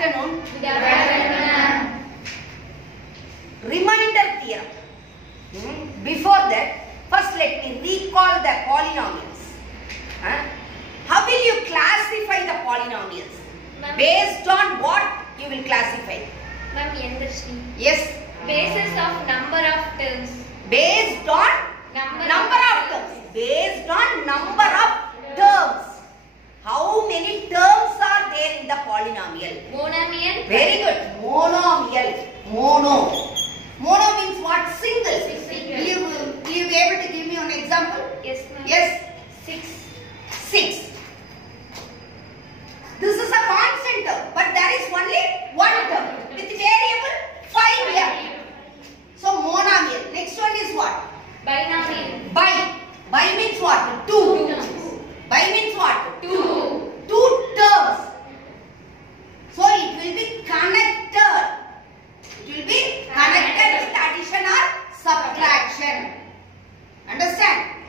afternoon. Good afternoon. Reminder theorem. Before that, first let me recall the polynomials. How will you classify the polynomials? Based on what you will classify? Ma'am, Yandrashni. Yes. Basis of number of terms. Based on number of terms. Based on number of terms. How many terms are there in the polynomial? Monomial. Very good. Monomial. Mono. Mono means what? Single. Will you be able to give me an example? Yes, ma'am. Yes. 6. 6. This is a constant term, but there is only one term with variable 5 here. So monomial. Next one is what? Binomial. Bi means what? 2. Bi means what? 2. 2 terms. So it will be connected. It will be connected with addition or subtraction. Understand?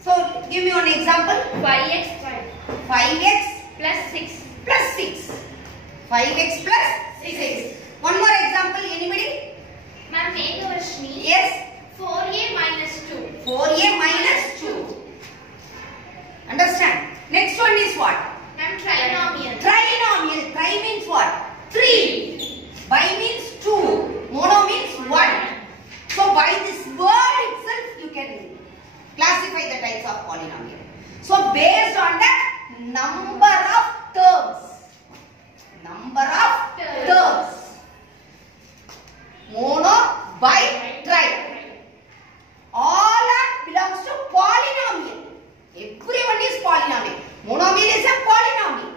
So give me one example. 5x 5x plus 6. plus 6. 5x plus 6. One more example, anybody? Ma'am, Meghavashni. Yes. 4a minus 2. 4a minus 2. Understand? Next one is what? Ma'am, trinomial. Trinomial. Tri means what? 3. Bi means 2. Mono means 1. So by this word itself you can classify the types of polynomial. So based on the number of terms. Number of terms. Mono, bi, tri. All are belongs to polynomial. Everyone is polynomial. Monomial is a polynomial.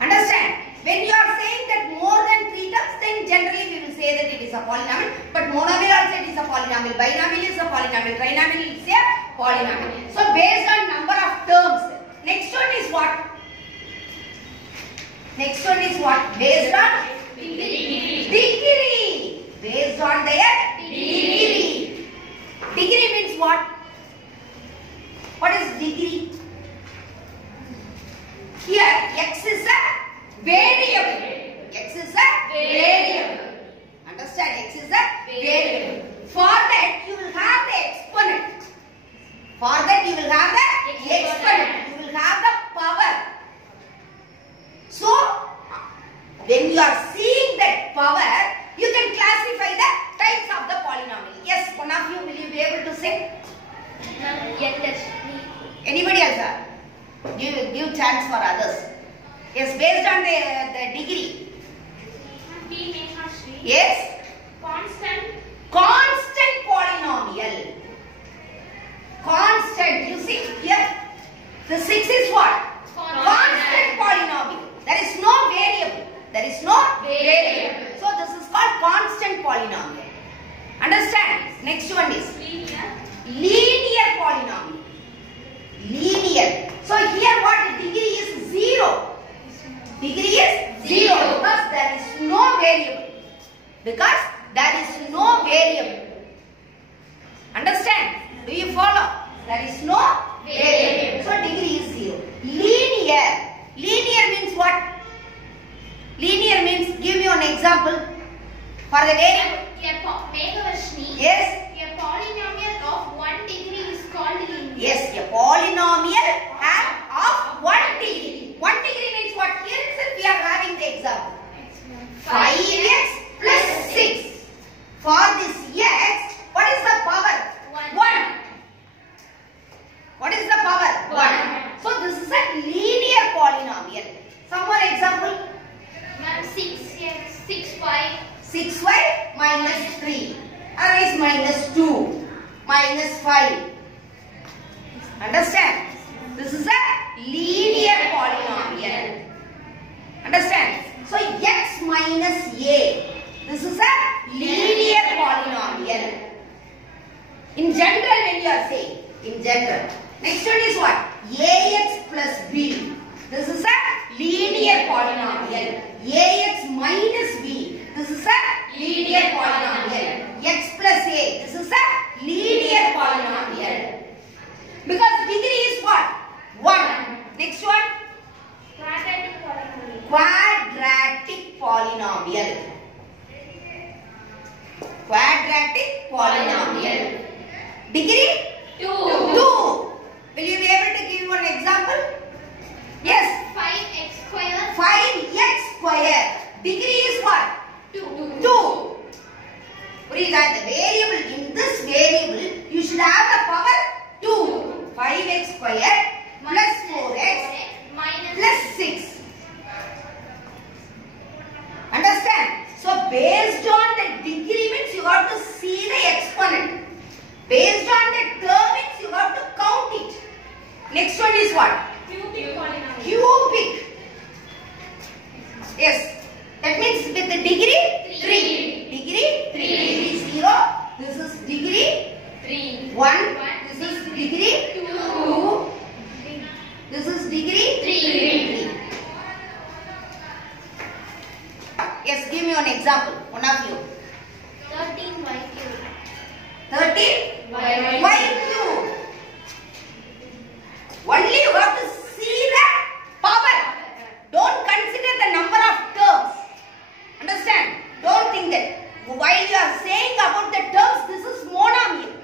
Understand? When you are saying that more than 3 terms, then generally we will say that it is a polynomial. But monomial also it is a polynomial. Binomial is a polynomial. Trinomial is a polynomial. So based on number of terms. Next one is what? Next one is what? Based on degree. Based on their degree. Degree means what? What is degree? Here x is a variable. X is a variable. Understand? X is a variable. For that you will have the exponent. For that you will have the exponent. You will have the power. So when you are seeing that power, you can classify the types of the polynomial. Yes, one of you, will you be able to say? Ma'am, Yandrashni. Anybody else? Give chance for others. Yes, based on the degree. P. Meghavashni. Yes. Constant. Constant polynomial. Constant. You see here, the 6 is what? Constant polynomial. There is no variable. There is no variable. So this is called constant polynomial. Understand? Next one is linear polynomial. Linear. So here what? Degree is 0. Degree is 0 because there is no variable. Because there is no variable. Understand? Do you follow? There is no variable. So degree is 0. Linear. Linear means what? Linear means, give me an example for the variable. Meghavashni. Yes. A polynomial of 1 degree is called linear. Yes, a polynomial of 1 degree. 1 degree means what? Here itself we are having the example. 5x plus 6. For this x, what is the power? 1. What is the power? 1. So this is a linear polynomial. Some more example. Ma'am, 6y. 6y minus 3. Otherwise minus 2. Minus 5. Understand? This is a linear polynomial. Understand? So x minus a. This is a linear polynomial. In general when you are saying. In general. Next one is what? Ax plus b. This is a linear polynomial. Ax minus b. This is a linear polynomial. X plus a. This is a linear polynomial. Because degree is what? 1. Next one? Quadratic polynomial. Quadratic. polynomial. Quadratic polynomial. Degree 2. Will you be able to give one example? Yes. 5x square. 5x square. Degree is what? 2. Puriyudha, the variable, in this variable, you should have the power 2. 5x square plus 4x plus 6. Understand? So, based on the degree means you have to see the exponent. Based on the term means you have to count it. Next one is what? Cubic polynomial. Cubic. Yes. That means with the degree 3. Degree 3. Degree 0. This is degree 1. This is degree 2. This is degree 3. Yes, give me one example. One of you. 13y cube. 13y cube. Only you have to see the power. Don't consider the number of terms. Understand? Don't think that while you are saying about the terms, this is monomial.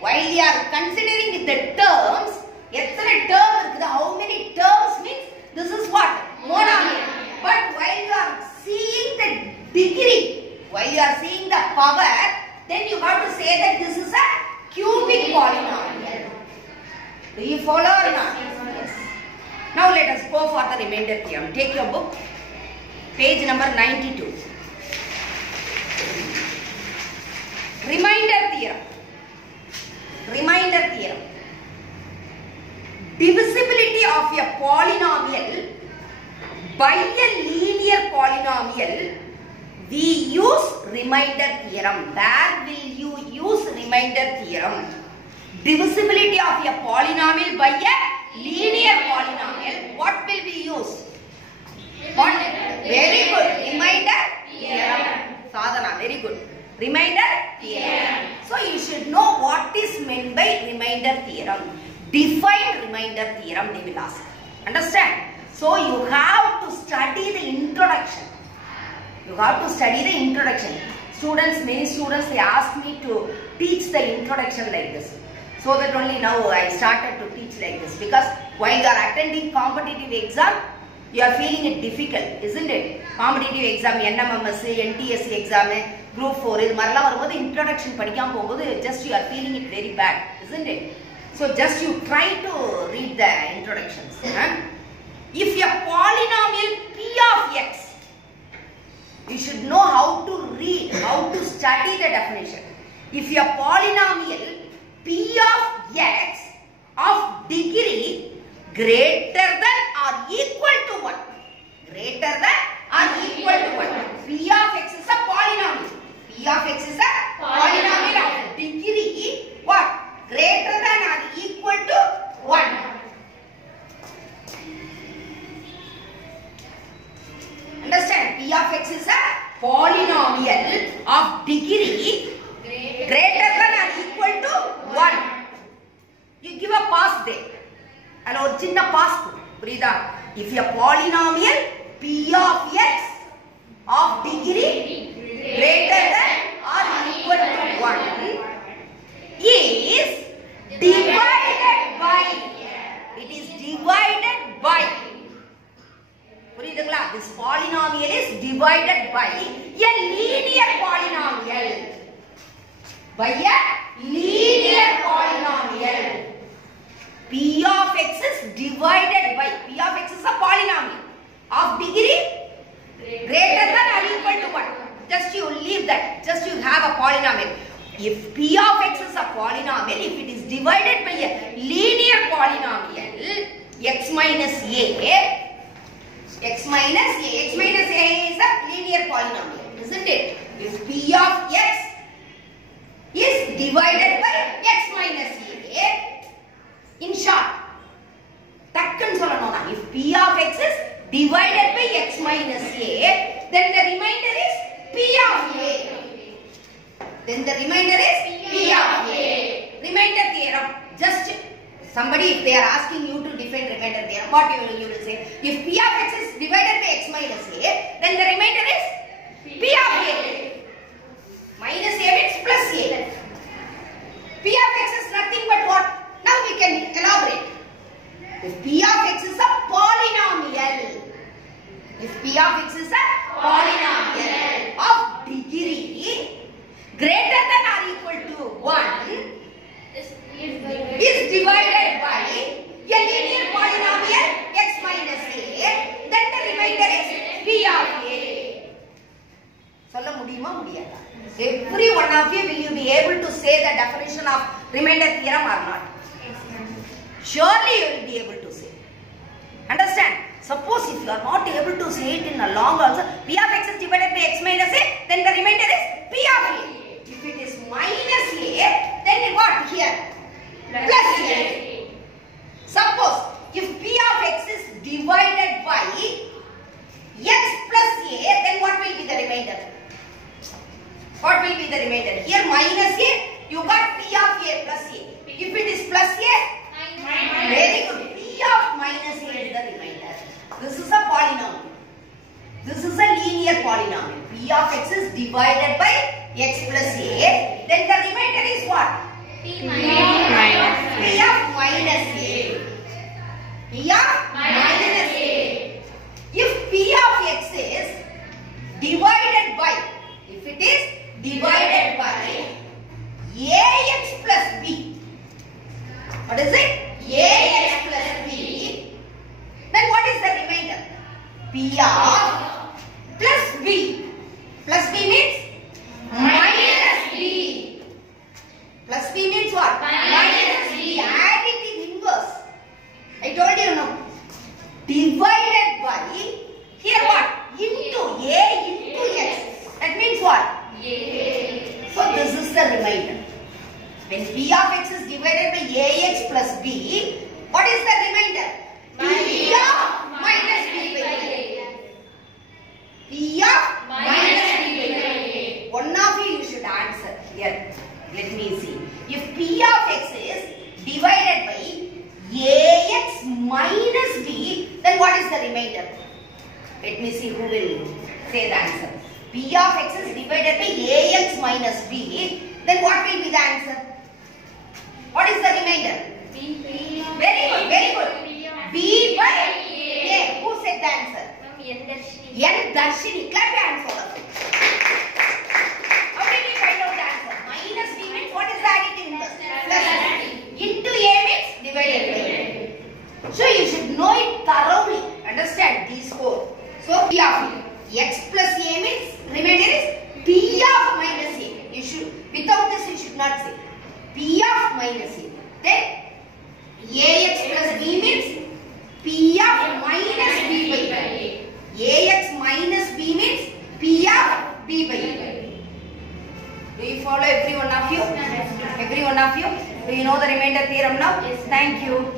While you are considering the terms, how many terms means this is what? Monomial. But while you are seeing the degree, while you are seeing the power, then you have to say that this is a cubic polynomial. Do you follow or not? Yes. Now let us go for the remainder theorem. Take your book, page number 92. Remainder theorem. Divisibility of a polynomial by a linear polynomial, we use remainder theorem. Where will you use remainder theorem? Divisibility of a polynomial by a linear polynomial, what will we use? What? Very good. Remainder theorem. Sadhana, very good. Remainder theorem. So you should know what is meant by remainder theorem. Define remainder theorem, they will ask. Understand? So you have to study the introduction. Students, many students, they ask me to teach the introduction like this. So that only now I started to teach like this. Because while you are attending competitive exam, you are feeling it difficult, isn't it? Competitive exam, NMMS, NTSC exam, Group 4, this introduction, just you are feeling it very bad, isn't it? So just you try to read the introductions. If a polynomial P of X, you should know how to read, how to study the definition. If a polynomial P of X of degree greater than or equal to 1. Greater than or equal to 1. P of X is a polynomial. P of X is a polynomial of degree what? Greater than or equal to 1. Understand? P of X is a polynomial of degree greater than or equal to 1. You give a pass there. And or chinna pass. If a polynomial P of X of degree greater than or equal to 1 is divided by. It is divided by. This polynomial is divided by a linear polynomial. By a linear polynomial. P of X is divided by. P of X is a polynomial of degree greater than or equal to 1. Just you leave that. Just you have a polynomial. If P of X is a polynomial, if it is divided by a linear polynomial, X minus A, X minus A is a linear polynomial, isn't it? If P of X is divided by X minus A, in short, if P of X is divided by X minus A, then the remainder is P of A. Remainder theorem. Just somebody, if they are asking you to define remainder theorem, what you will say? If P of X is divided by X minus A, then the If P of x is a polynomial of degree greater than or equal to 1 is divided by a linear polynomial x minus a, then the remainder is P of a. சொல்ல முடியுமா முடியாதா? Every one of you, will you be able to say the definition of remainder theorem or not? Surely you will be able to say. Understand? Suppose if you are not able to say it in a long also, P of x is divided by x minus a, then the remainder is P of a. If it is minus a, then what here? Plus a. Suppose if P of x is divided by x plus a, then what will be the remainder? What will be the remainder? Here minus a, you got P of a plus a. If it is plus a, very good. P of minus a is the remainder. This is a polynomial. This is a linear polynomial. P of x is divided by x plus a. Then the remainder is what? P of minus a. P of minus a. If P of x is divided by, if it is divided by ax plus b, what is it? Ax plus b, then what is the remainder? P of plus b. Plus b means minus b. Plus b means what? Minus b. Add it in inverse. I told you no. Divided by, here what? Into a into x. That means what? So this is the remainder. When P of x is divided by ax plus b, what is the remainder? P of minus b by a. P of minus b by a. One of you should answer here. Let me see. If P of x is divided by ax minus b, then what is the remainder? Let me see who will say the answer. P of x is divided by ax minus b, then what will be the answer? What is the remainder? Very good, very good. B by a. Who said the answer? N Darshini. Clap your hands for us. How did we find out the answer? Minus b means what is the additive inverse? Plus. Into a means divided by. So you should know it thoroughly. Understand these four. So P of x plus a means remainder is P of minus a. You should, without this you should not say. P of minus a. Then ax plus b means P of minus b by a. Ax minus b means P of b by a. Do you follow every one of you? Every one of you? Do you know the remainder theorem now? Yes. Thank you.